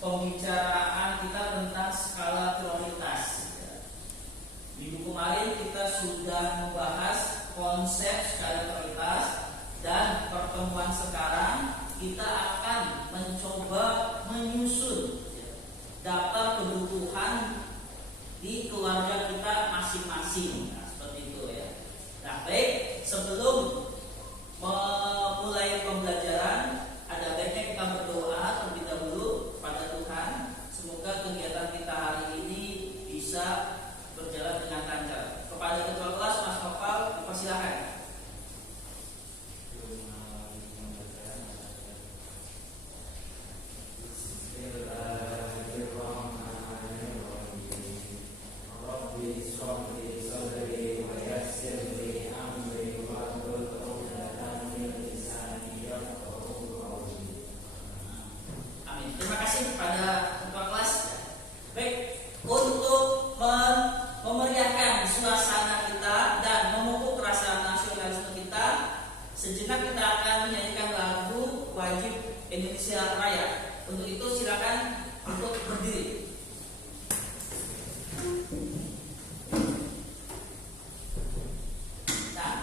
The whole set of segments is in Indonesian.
pembicaraan kita tentang skala prioritas. Minggu kemarin kita sudah membahas konsep skala prioritas, dan pertemuan sekarang kita akan mencoba menyusun daftar kebutuhan di keluarga kita masing-masing. Nah, seperti itu ya. Nah, baik, sebelum memulai pembelajaran, ada baiknya kita berdoa terlebih dahulu pada Tuhan. Semoga kegiatan kita hari ini bisa berjalan dengan lancar. Kepada ketua kelas Mas Nopal, dipersilakan. Sejenak kita akan menyanyikan lagu Wajib Indonesia Raya. Untuk itu silakan untuk berdiri. Nah,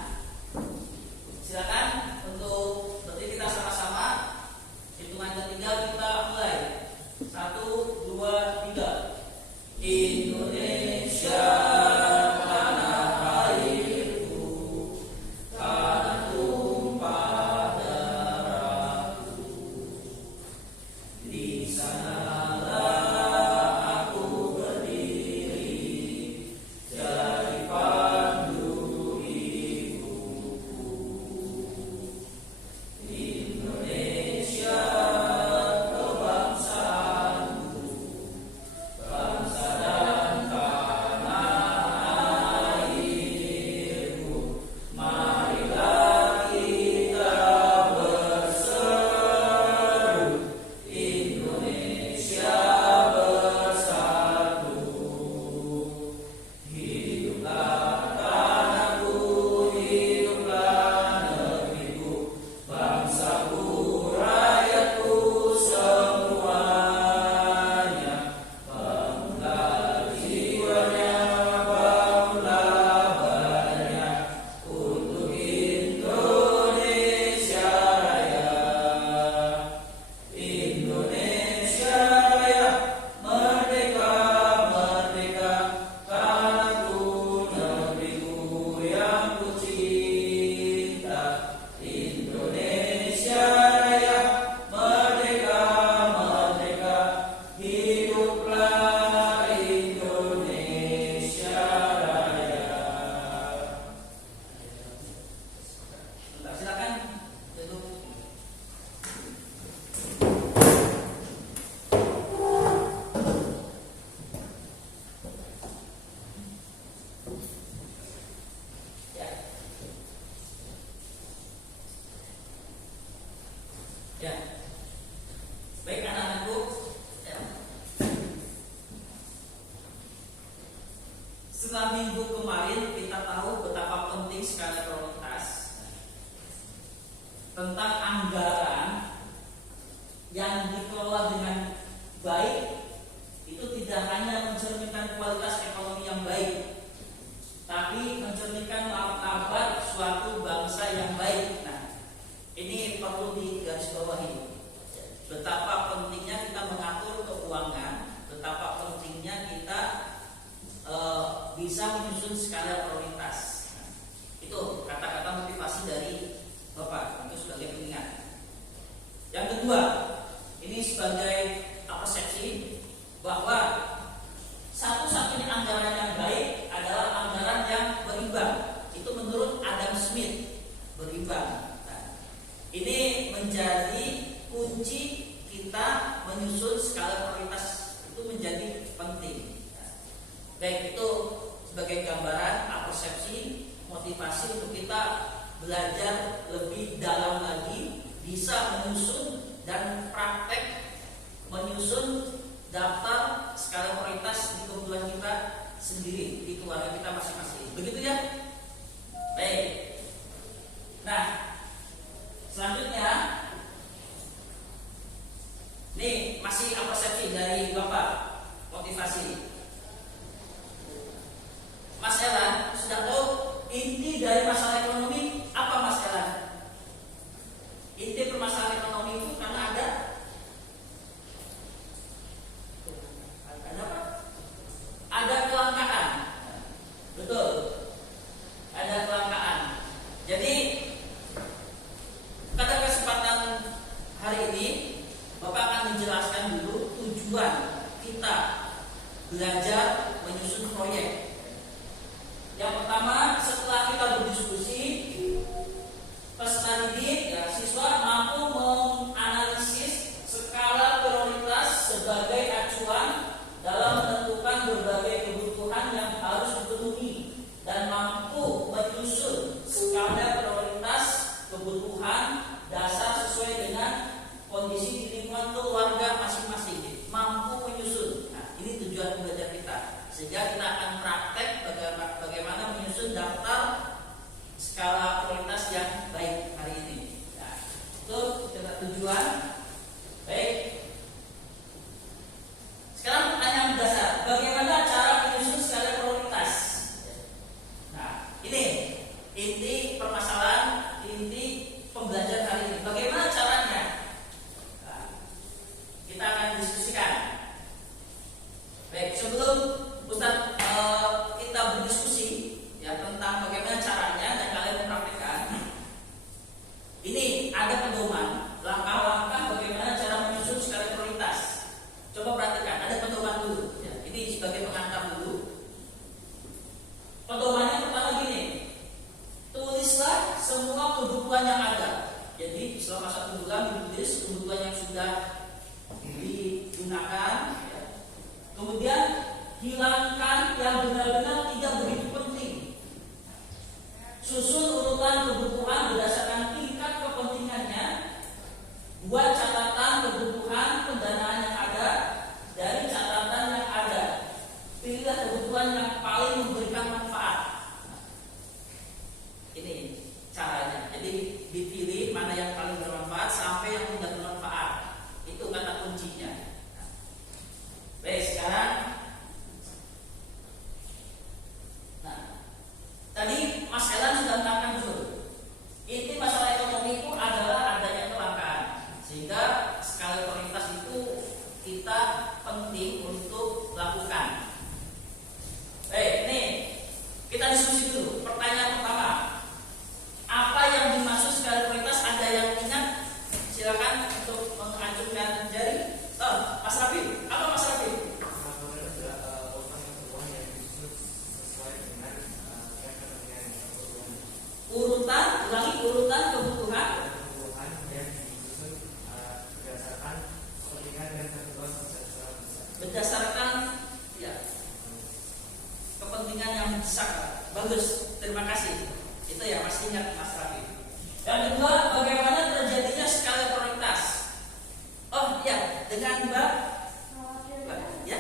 silakan untuk berdiri, kita sama-sama. Hitungan ketiga kita mulai. 1, 2, 3. Indonesia ya. Baik anak-anakku, ya. Setelah minggu kemarin kita tahu betapa penting skala prioritas, tentang anggaran yang dikelola dengan baik itu tidak hanya mencerminkan kualitas ekonomi yang baik, tapi mencerminkan martabat suatu bangsa yang baik. Nah, ini perlu digarisbawahi. Betapa pentingnya kita mengatur keuangan, betapa pentingnya kita bisa menyusun skala prioritas. Nah, itu kata-kata motivasi dari Bapak, itu sebagai pengingat. Yang kedua, ini sebagai persepsi bahwa satu-satunya anggaran yang baik adalah anggaran yang berimbang. Itu menurut Adam Smith, berimbang. Ini menjadi kunci kita menyusun skala prioritas, itu menjadi penting. Baik, itu sebagai gambaran persepsi, motivasi untuk kita belajar lebih dalam lagi, bisa menyusun dan praktek menyusun daftar skala prioritas di kebutuhan kita sendiri, di keluarga kita masing-masing. Begitu ya? Baik. Nah, selanjutnya, nih masih persepsi dari Bapak motivasi. Mas Elan sudah tahu inti dari masalah ekonomi apa, Mas Elan? Inti permasalahan ekonomi itu karena ada apa? Ada kelangkaan. Betul. Ada kelangkaan. Jadi pada kesempatan hari ini Bapak akan menjelaskan dulu tujuan kita belajar menyusun proyek. Yang pertama, setelah kita berdiskusi, peserta didik, ya, siswa mampu menganalisis skala prioritas sebagai acuan dalam menentukan berbagai kebutuhan yang harus dipenuhi dan mampu menyusun skala prioritas kebutuhan dasar sesuai dengan kondisi di lingkungan keluarga masing-masing. Mampu menyusun. Nah, ini tujuan belajar kita. Sehingga kita akan praktek bagaimana menyusun daftar skala prioritas yang baik hari ini. Nah, itu kita tujuan. Baik. Sekarang pertanyaan dasar, bagaimana cara menyusun skala prioritas? Nah, ini inti permasalahan, inti pembelajaran hari ini. Bagaimana caranya? Nah, kita akan diskusikan. Baik, sebelum Ustaz kita berdiskusi ya tentang bagaimana caranya dan kalian mempraktikkan. Ini ada pedoman langkah-langkah bagaimana cara menyusun skala prioritas. Coba perhatikan, ada pedoman dulu. Ya, ini sebagai pengantar dulu. Pedomannya pertama gini, tulislah semua kebutuhan yang ada. Jadi selama 1 bulan ditulis kebutuhan yang sudah digunakan. Ya. Kemudian hilangkan yang benar-benar tidak begitu penting. Susun urutan kebutuhan berdasarkan tingkat kepentingannya. Buat catatan kebutuhan pendanaan yang ada dari catatan yang ada. Pilihlah kebutuhan yang paling memberikan manfaat. Ini caranya. Jadi dipilih mana yang paling bermanfaat sampai yang tidak bermanfaat. Itu kata kuncinya. Baik, sekarang tadi Mas Elan sudah menerangkan dulu. Inti masalah ekonomi itu adalah adanya kelangkaan. Sehingga skala prioritas itu kita penting untuk lakukan. Baik, nih kita diskusi dulu. Pertanyaan pertama, apa yang dimaksud skala prioritas? Ada yang ingat? Silakan untuk mengacungkan jari. Mas Rafi, apa Mas Rafi? Ulangi urutan kebutuhan yang disusun berdasarkan kepentingan dan kebutuhan secara besar. Berdasarkan ya kepentingan yang mendesak. Bagus, terima kasih. Itu ya Mas, ingat Mas Rafi. Yang kedua, bagaimana terjadinya skala prioritas? Oh ya, dengan Mbak ya.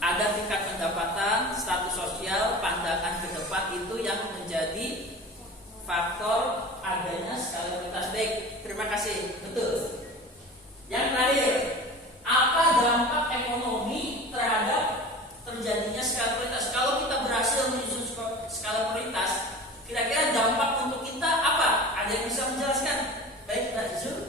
Ada tingkat pendapatan, status sosial, pandangan ke depan itu yang menjadi faktor adanya skala prioritas. Baik, terima kasih. Betul. Yang terakhir, apa dampak ekonomi terhadap terjadinya skala prioritas? Kalau kita berhasil menyusun skala prioritas, kira-kira dampak untuk kita apa? Ada yang bisa menjelaskan? Baik, Mbak Zul.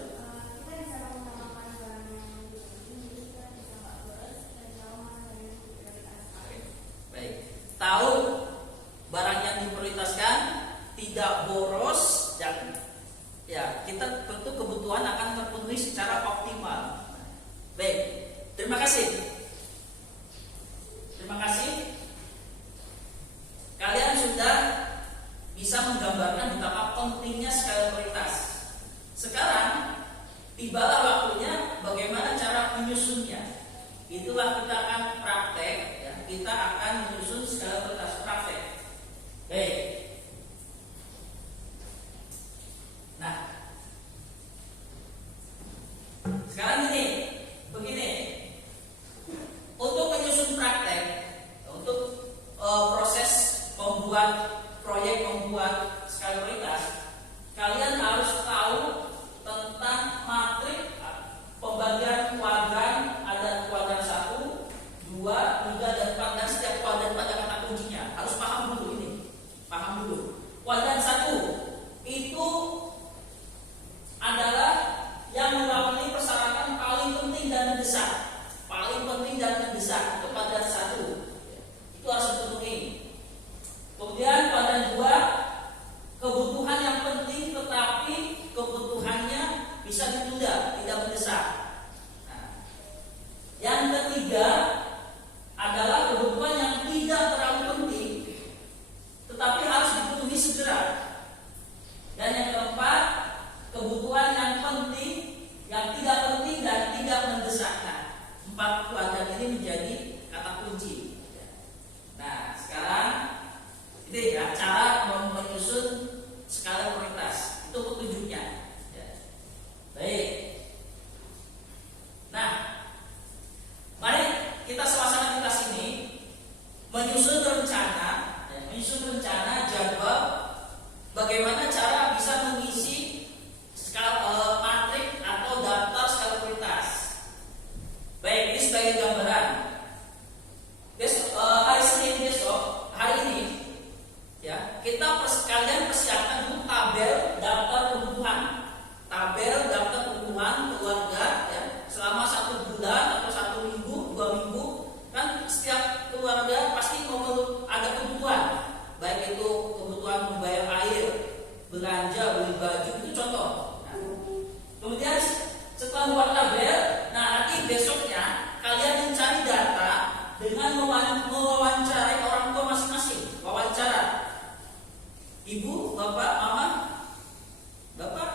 Tahu barang yang diprioritaskan, tidak boros, dan ya kita tentu kebutuhan akan terpenuhi secara optimal. Baik, terima kasih. Terima kasih. Kalian sudah bisa menggambarkan betapa pentingnya skala prioritas. Sekarang tibalah waktunya bagaimana cara menyusunnya. Itulah kita akan praktek. Kita akan menyusun skala prioritas praktek. Baik. Nah, sekarang begini. Untuk menyusun praktek, untuk proses membuat proyek, membuat skala prioritas, belanja, beli baju, itu contoh. Nah, kemudian setelah membuat tabel, nah nanti besoknya kalian mencari data dengan mewawancarai orang tua masing-masing. Wawancara, ibu, bapak, mama, bapak,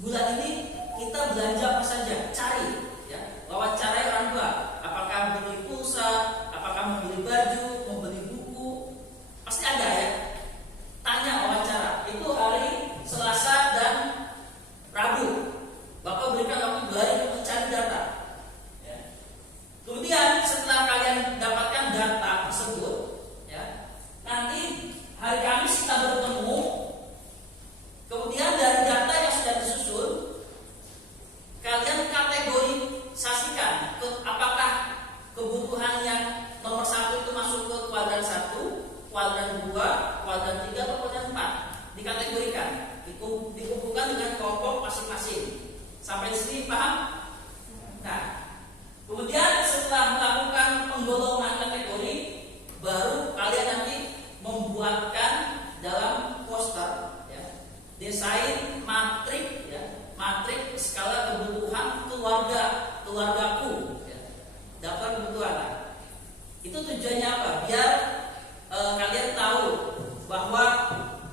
bulan ini kita belanja apa saja, cari, ya, wawancarai orang tua. Apakah membeli pulsa, apakah membeli baju, membeli buku, pasti ada ya. Tanya, wawancara. Itu hari Selasa dan Rabu. Bapak berikan waktu 2 hari untuk mencari data. Ya. Kemudian setelah kalian dapatkan data tersebut, ya, nanti hari Kamis kita bertemu. Kemudian dari data yang sudah disusun, kalian kategorisasikan apakah kebutuhan yang nomor 1 itu masuk ke kuadran 1, kuadran 2, kuadran 3, atau kuadran 4. Dikategorikan, dikumpulkan dengan kelompok masing-masing. Sampai di sini paham? Nah, kemudian setelah melakukan penggolongan kategori, baru kalian nanti membuatkan dalam poster, ya, desain matrik, ya, matrik skala kebutuhan keluargaku, ya, daftar kebutuhan. Nah, itu tujuannya apa? Biar kalian tahu bahwa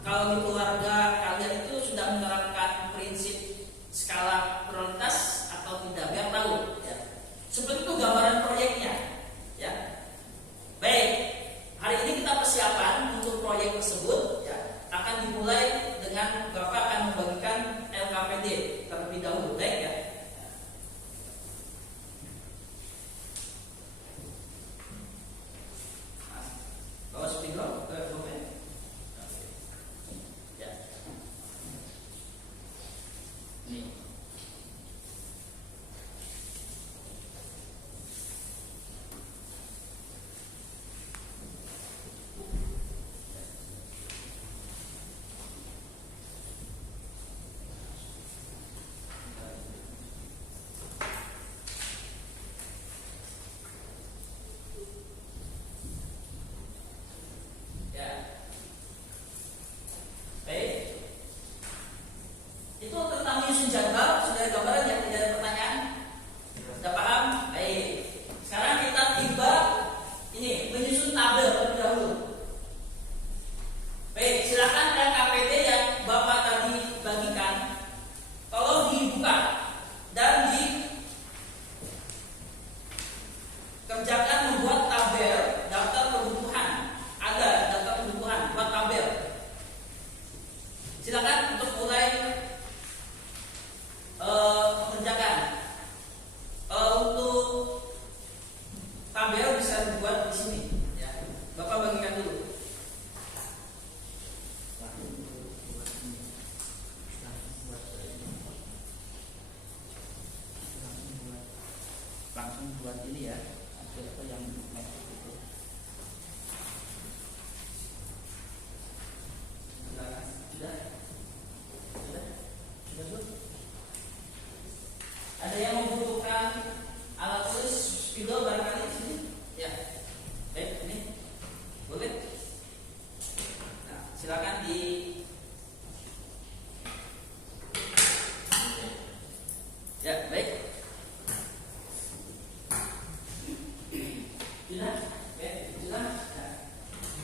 kalau di keluarga kalian itu sudah menerapkan prinsip skala prioritas atau tidak, biar tahu, ya. Seperti itu gambaran proyeknya, ya. Baik, hari ini kita persiapan untuk proyek tersebut, ya. Akan dimulai dengan Bapak akan membagikan LKPD terlebih dahulu, baik ya. Bawa spidol ke dokumen. Ya. Ini. Langsung buat ini ya, apa yang itu. Sudah. Ada yang membutuhkan alat tulis spidol barangkali di sini? Ya. Baik, ini boleh. Nah, silakan di ya, baik.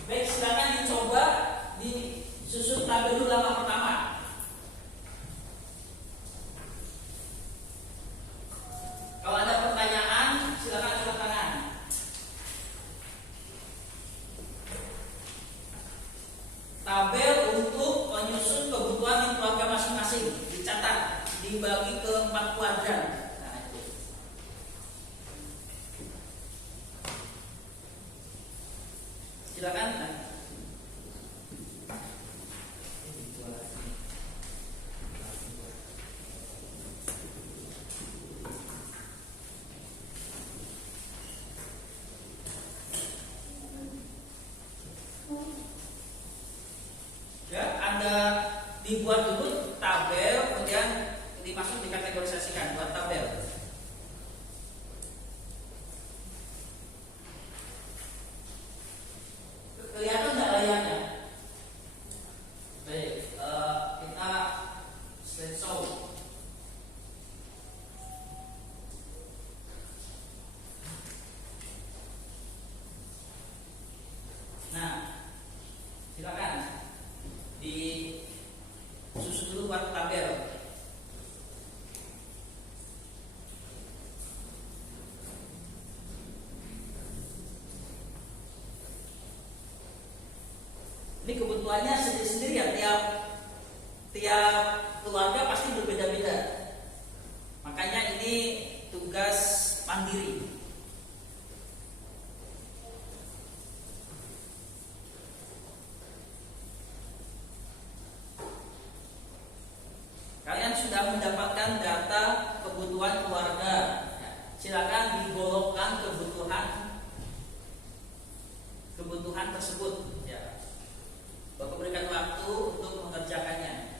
Baik, silakan dicoba disusun tabel dulu langkah pertama. Kalau ada pertanyaan, silakan angkat tangan. Tabel untuk menyusun kebutuhan di keluarga masing-masing dicatat, dibagi ke 4 kuadran. Nah, itu. Silakan. Ya, Anda dibuat dulu tabel, kemudian dimasuk dikategorisasikan buat tabel. Kelihatan nggak layarnya? Baik. membuat tabel. Ini kebutuhannya sendiri-sendiri ya, tiap keluarga pasti berbeda-beda. Makanya ini tugas mandiri. Kalian sudah mendapatkan data kebutuhan keluarga. Silakan digolongkan kebutuhan tersebut. Ya. Bapak berikan waktu untuk mengerjakannya.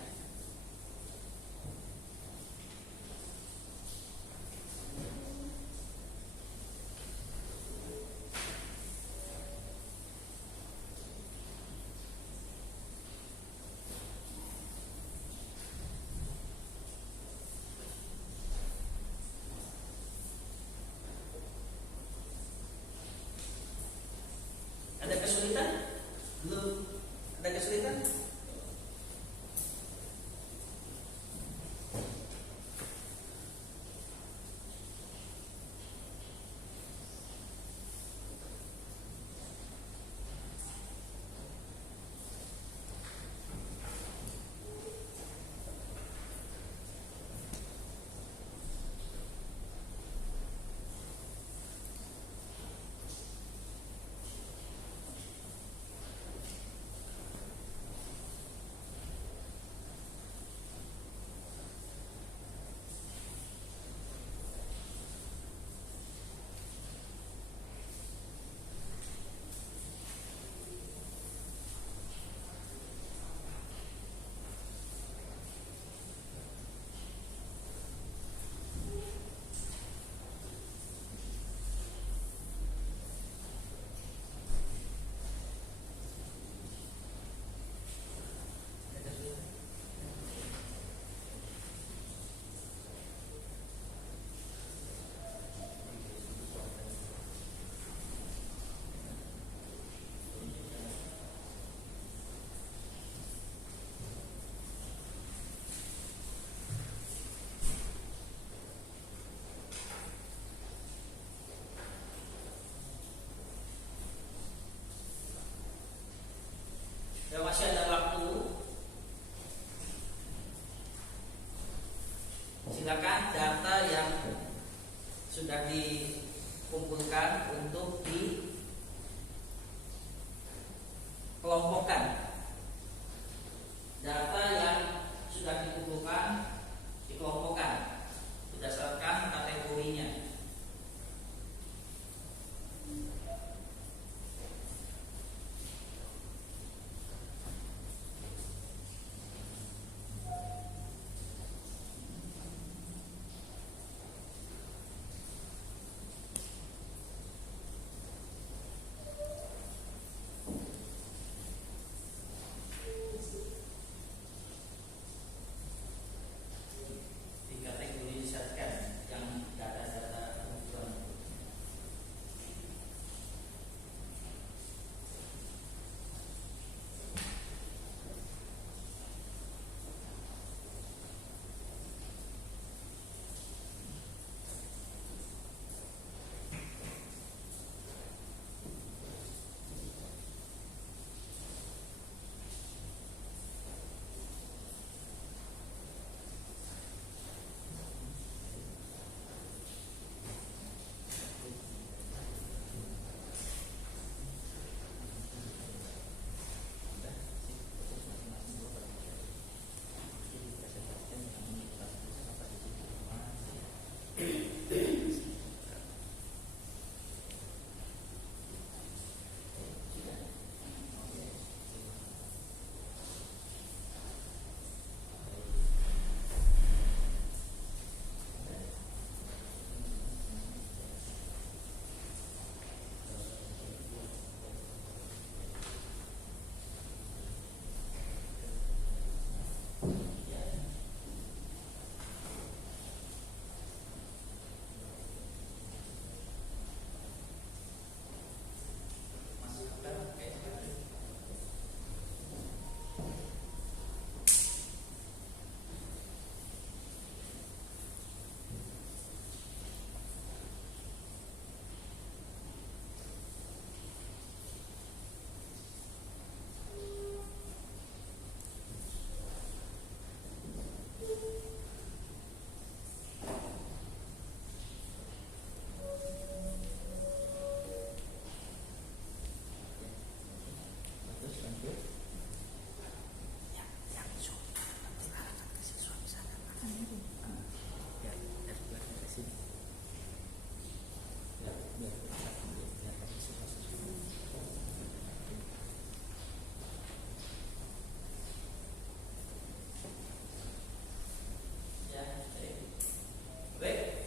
Ada kesulitan? Belum? Ada kesulitan? Ya, masih ada waktu. Silakan data yang sudah dikumpulkan untuk dikelompokkan. Data yang sudah dikumpulkan dikelompokkan berdasarkan kategorinya.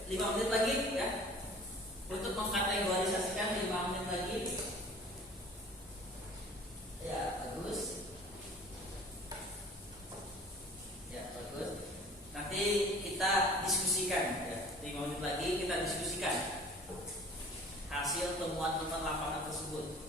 5 menit lagi ya untuk mengkategorisasikan, 5 menit lagi. Ya, bagus. Ya, bagus. Nanti kita diskusikan ya. 5 menit lagi kita diskusikan hasil temuan-temuan lapangan tersebut.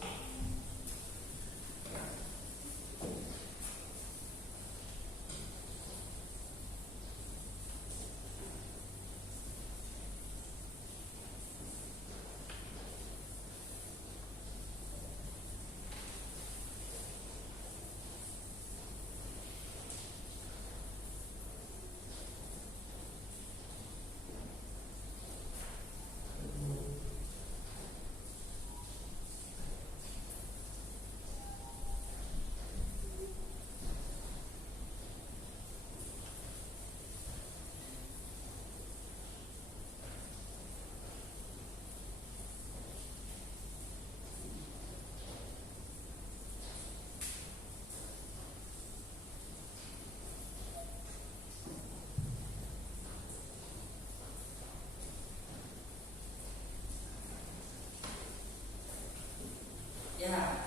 Ya,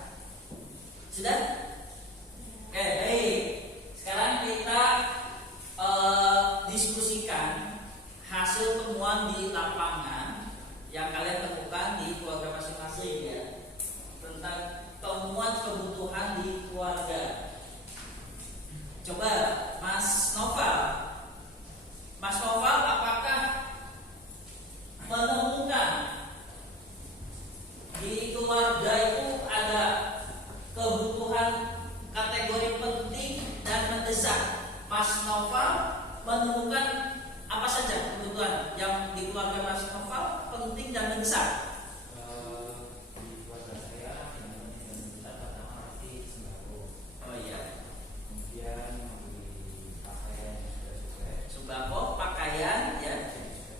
sudah? Oke, baik. Sekarang kita diskusikan hasil temuan di lapangan yang kalian temukan di keluarga masing-masing ya, tentang temuan kebutuhan di keluarga. Coba Mas Noval, apakah menemukan di keluarga itu ada kebutuhan kategori penting dan mendesak? Mas Noval menemukan apa saja kebutuhan yang di keluarga Mas Noval penting dan mendesak? Di keluarga saya yang penting dan mendesak pertama pasti sembako. Oh iya. Kemudian membeli pakaian yang sudah sobek. Sembako, pakaian ya,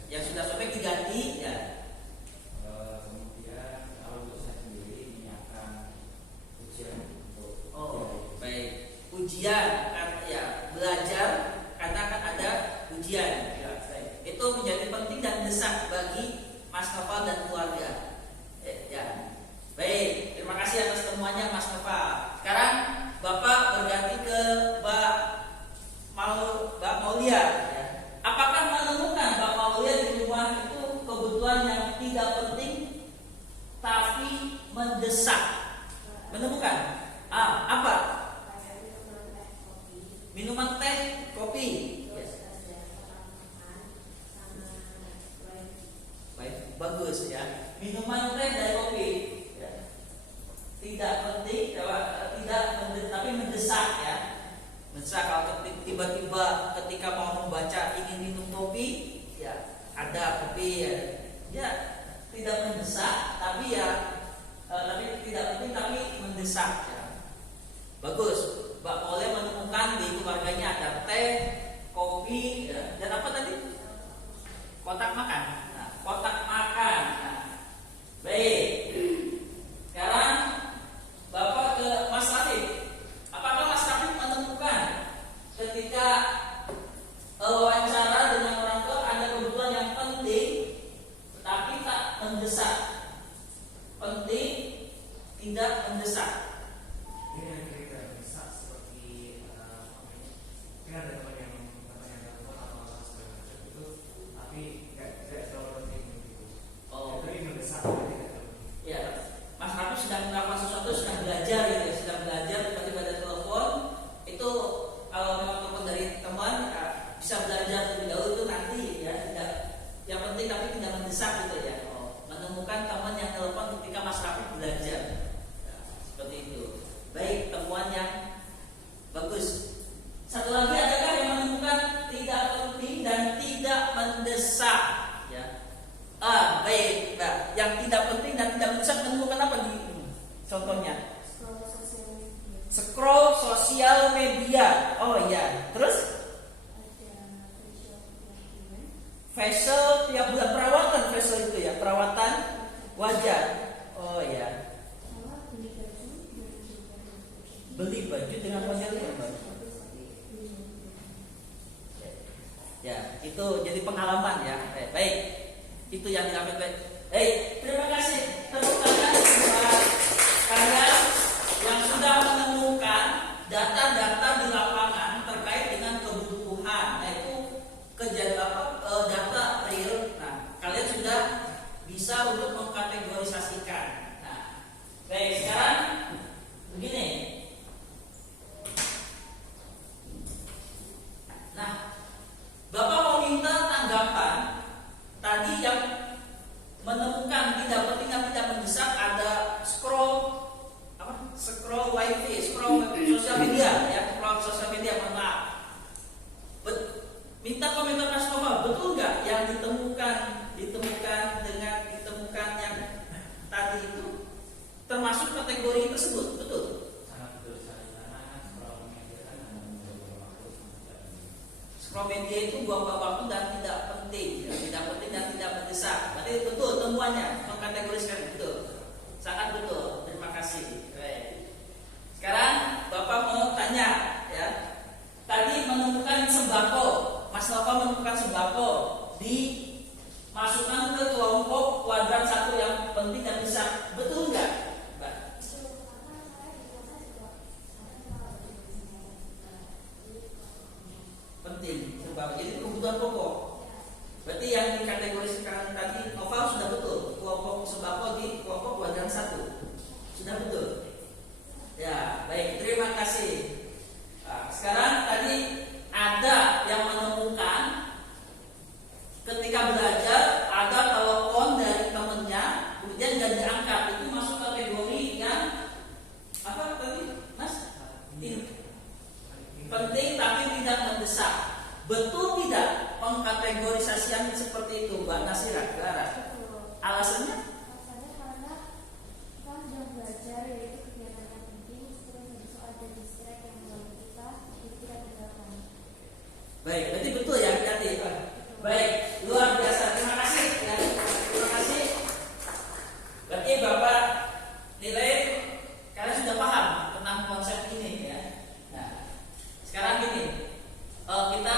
yang sudah sobek diganti ya. Kemudian kalau untuk saya sendiri menyiapkan ujian untuk Baik, ujian kan ya, belajar karena akan ada ujian ya. Itu menjadi penting dan mendesak bagi Mas Noval dan keluarga ya. Baik, terima kasih atas temuannya Mas Noval. Sekarang Bapak berganti ke Mbak Maulia ya. Apakah menemukan Mbak Maulia di rumah itu kebutuhan yang tidak penting tapi mendesak? Menemukan? Apa? Minuman teh, kopi. Baik, bagus ya. Minuman teh dan kopi ya. Tidak penting, tapi mendesak ya. Mendesak kalau tiba-tiba ketika mau membaca ingin minum kopi, ya ada kopi ya. Ya, tidak mendesak, tapi tidak penting tapi mendesak ya. Bagus. Mbak boleh menemukan di keluarganya ada teh, kopi, ya. Dan apa tadi? Kotak makan. Nah, kotak makan. Nah, baik. Sekarang Bapak ke Mas Rafif. Apakah Mas Rafif menemukan ketika wawancara dengan orang tua ada kebutuhan yang penting tapi tak mendesak? Penting, tidak mendesak. Ini yang kita bisa seperti kan ada teman yang telepon atau segala macam itu, tapi tidak terlalu penting begitu. Tapi mendesak tidak terlalu. Ya, Mas Raffi sedang melakukan sesuatu, sedang belajar gitu ya, sedang belajar tiba-tiba ada telepon. Itu kalau memang telepon dari teman bisa belajar terlebih dahulu itu nanti ya, tidak yang penting tapi tidak mendesak gitu ya. Menemukan teman yang telepon ketika Mas Raffi belajar. Ya, seperti itu. Baik, temuan yang bagus. Satu lagi, adakah yang menemukan tidak penting dan tidak mendesak? Ya. Baik, Mbak. Yang tidak penting dan tidak mendesak menemukan apa di contohnya? Scroll sosial media. Oh iya. Terus? Facial tiap bulan, perawatan facial itu ya, perawatan wajah. Oh iya. Beli baju dengan model apa? Ya, itu jadi pengalaman ya. Baik. Itu yang diambil baik. Terima kasih. Tepuk tangan buat kalian yang sudah menemukan data-data di lapangan terkait dengan kebutuhan, yaitu data real. Nah, kalian sudah bisa untuk mengkategorisasikan. Nah, baik, sekarang begini. Nah, Bapak mau minta tanggapan tadi yang menemukan tidak penting dan tidak mendesak, ada scroll wifi, scroll sosial media, ya, scroll sosial media, mohon maaf. Minta komentar Mas Nova, betul nggak yang ditemukan yang tadi itu termasuk kategori tersebut, betul? Sangat betul sekali, karena scroll media kan membuang waktu. Scroll media itu buang-buang waktu dan tidak penting, ya, tidak penting dan tidak mendesak. Berarti betul temuannya, mengkategoriskan, betul, sangat betul. Terima kasih. Baik. Sekarang Bapak mau tanya, ya, tadi menemukan sembako, Mas Nova menemukan sembako, dimasukkan ke kelompok kuadran 1 yang penting dan besar, betul nggak, Mbak? Penting, sembako. Jadi kebutuhan pokok. Berarti yang dikategorikan tadi Nova sudah betul, kelompok sembako di kelompok kuadran 1 sudah betul. Ya, baik, terima kasih. Nah, sekarang tadi ada yang menemukan ketika belajar ada telepon dari temennya kemudian nggak diangkat, itu masuk kategori yang apa tadi, Mas? Penting tapi tidak mendesak. Betul tidak pengkategorisasian seperti itu, Mbak Nasira? Alasannya? Karena kita sudah belajar yaitu kegiatan yang penting, terus habis itu ada distract yang mengganggu kita, itu tidak dilakukan. Baik, berarti betul ya, hati-hati. Baik, luar biasa. Terima kasih ya. Terima kasih. Berarti Bapak nilai kalian sudah paham tentang konsep ini ya. Nah, sekarang gini, kita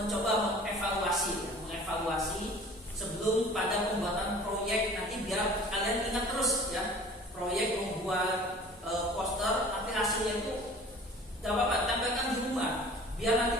mencoba mengevaluasi sebelum pada pembuatan proyek, nanti biar kalian ingat terus ya, proyek membuat poster, tapi hasilnya itu gak apa-apa, tampilkan di rumah biar nanti